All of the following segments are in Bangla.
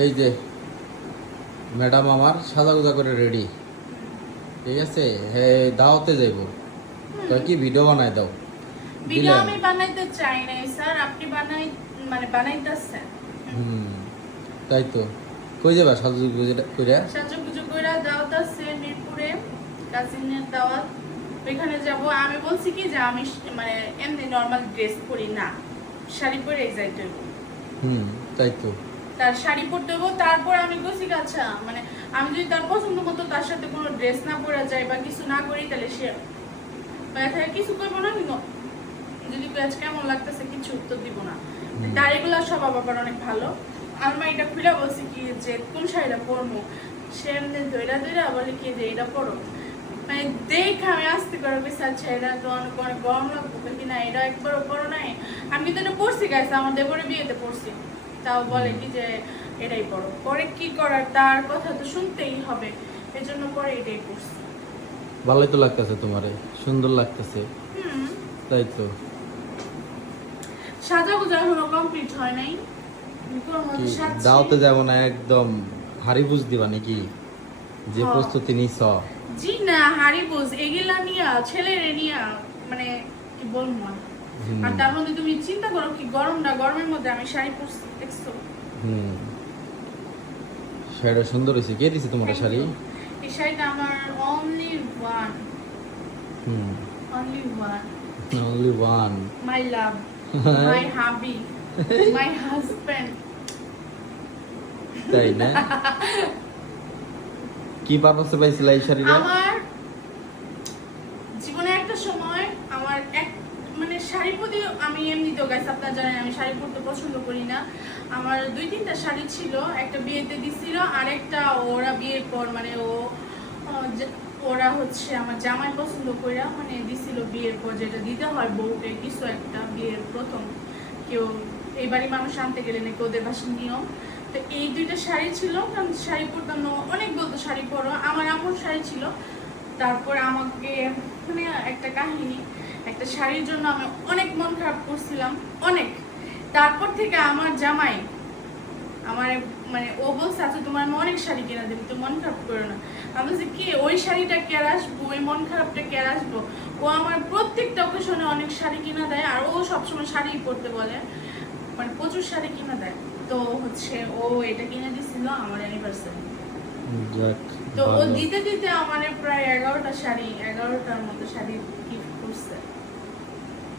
এই যে ম্যাডাম আমার সাজাগুজা করে রেডি, ঠিক আছে? হ্যাঁ, দাওয়াতে যাইব, তো কি ভিডিও বানাই দাও। ভিডিও দিলাম। আমি বানাইতে চাই না স্যার, আপনি বানাইতেছেন। হুম, তাই তো। কই যাবা সাজুগুজা কইরা? সাজুগুজু কইরা দাওয়াত আছে মিরপুরে, কাজিনের দাওয়াত, ওইখানে যাব। আমি বলছি কি যে আমি মানে এমনি নরমাল ড্রেস পরি না, শাড়ি পরে যাইতে হইব। হুম, তাই তো। তার শাড়ি পরতে হইব। তারপর আমি বলছি কি আচ্ছা মানে আমি যদি তার পছন্দ মতো তার সাথে কোনো ড্রেস না পরা যায় বা কিছু না করি, তাহলে সে ব্যথা কিছু করবো না, কিন্তু যদি আজ কেমন লাগতেছে কিছু উত্তর দিব না। তার এগুলা সব আবার অনেক ভালো। আলমারিটা খুলে বলছি কি যে কোন শাড়িটা পরবো, সে এমনি দইরা দইরা বলে কি যে এটা পরো। মানে দেখে আমি আসতে করে বেশি আচ্ছা এটা তো অনেক অনেক গরম লাগতো কিনা, এটা একবারও পরো নাই। আমি তো এটা পরছি গাইছে, আমার দেবরে বিয়েতে পরছি, তাও বলে কি যে এটাই পরো। পরে কি করার, তার কথা তো শুনতেই হবে, এই জন্য পরে এটাই পরছি। ভালোই তো লাগতেছে তোমারে, সুন্দর লাগতেছে। হুম, তাই তো। সাজা গুজা এখনো কমপ্লিট হয় নাই। কি দাওতে যাব না, একদম হাড়ি বুঝ দিবা নাকি? যে হ্যাঁ। প্রস্তুতি নিছ। জি না, হারিবুজ এগুলা নিয়া ছেলেরে নিয়া মানে কি বলবো আর। হুম। আর তার মধ্যে তুমি চিন্তা করো কি গরমটা, গরমের মধ্যে আমি শাড়ি পরছি দেখছো। হুম, শাড়িটা সুন্দর হয়েছে। কে দিছে তোমার Thank শাড়ি? you. এই শাড়িটা আমার অনলি ওয়ান, হুম, অনলি ওয়ান, only one. মাই লাভ, মাই হাবি, মাই হাজবেন্ড। তাই না? কি পারপাসে পাইছিলা এই শাড়িটা? আমার জীবনে একটা সময় আমার এক মানে শাড়ি প্রতি আমি এমনিতেও গাইস আপনারা জানেন আমি শাড়ি পরতে পছন্দ করি না। আমার 2-3টা শাড়ি ছিল, একটা বিয়েতে দিছিল, আর একটা ওরা বিয়ের পর মানে ওরা হচ্ছে আমার জামাই পছন্দ কইরা মানে দিছিল বিয়ের পর, যেটা দিতে হয় বউকে কিছু একটা বিয়ের প্রথম কেউ এই বাড়ি মানুষ আনতে গেলে নাকি ওদের বাসার নিয়ম। তো এই 2টা শাড়ি ছিল, কারণ শাড়ি পরতাম না, অনেক বলতো শাড়ি পরো, আমার আম্মুর শাড়ি ছিল। তারপর আমাকে মানে একটা কাহিনী, একটা শাড়ির জন্য আমি অনেক মন খারাপ করছিলাম, অনেক। তারপর থেকে আমার জামাই আমার মানে ও বলছে আচ্ছা তোমার আমি অনেক শাড়ি কিনা দেবো, তো মন খারাপ করো না। আমি বলছি কি ওই শাড়িটা কে আর আসবো, ওই মন খারাপটা কে আর আসবো। ও আমার প্রত্যেকটা অকেশনে অনেক শাড়ি কিনা দেয়, আর ও সবসময় শাড়ি পরতে বলে, মানে প্রচুর শাড়ি কিনা দেয়। তো হচ্ছে ও এটা কিনে দিছিল আমার অ্যানিভার্সারি। যাক, তো ও ভালো। দিতে দিতে আমার প্রায় 11টা শাড়ি, 11টার মতো শাড়ি গিফট করছে।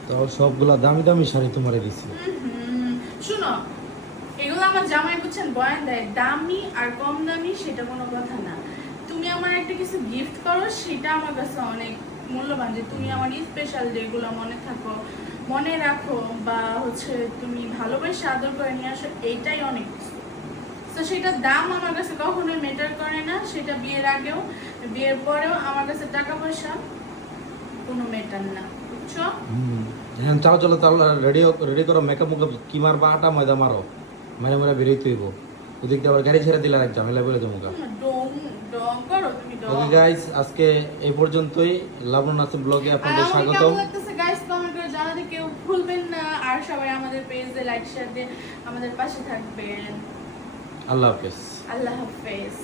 তো সবগুলা দামি দামি শাড়ি তোমারে দিছে। শুনো, এগুলো আমার জামাই বুঝছেন বয়ান দেয়, দামি আর কম দামি সেটা কোনো কথা না। তুমি আমার একটা কিছু গিফট করো, সেটা আমার কাছে অনেক মূল্যবান, যে তুমি আমার স্পেশাল যেগুলো মনে থাকো, মনে রাখো, বা হচ্ছে তুমি ভালোবেসে আদর করে নিয়ে আসো, এইটাই অনেক কিছু। তো সেটার দাম আমার কাছে কখনোই ম্যাটার করে না, সেটা বিয়ের আগেও বিয়ের পরেও আমার কাছে টাকা পয়সা কোনো ম্যাটার না, বুঝছো? হুম, হ্যাঁ, চাও চলো তাহলে রেডি করো, মেকআপ মুকআপ কি মারবা, আটা ময়দা মারো, মারা মারা বেরোইতে হইব। ওদিক দিয়ে আবার গাড়ি ছেড়ে দিলে এক ঝামেলা বলে দেবো। ডং ডং করো তুমি, ডং। ওকে গাইস, আজকে এই পর্যন্তই। লাবণু নাসির ব্লগে আর আপনাদের আমাকে স্বাগত। কেমন লাগতেছে গাইস কমেন্ট করে জানাতে কেউ ভুলবেন না, আর সবাই আমাদের পেজে লাইক শেয়ার দিয়ে আমাদের পাশে থাকবেন। আল্লাহ হাফেজ। আল্লাহ হাফেজ।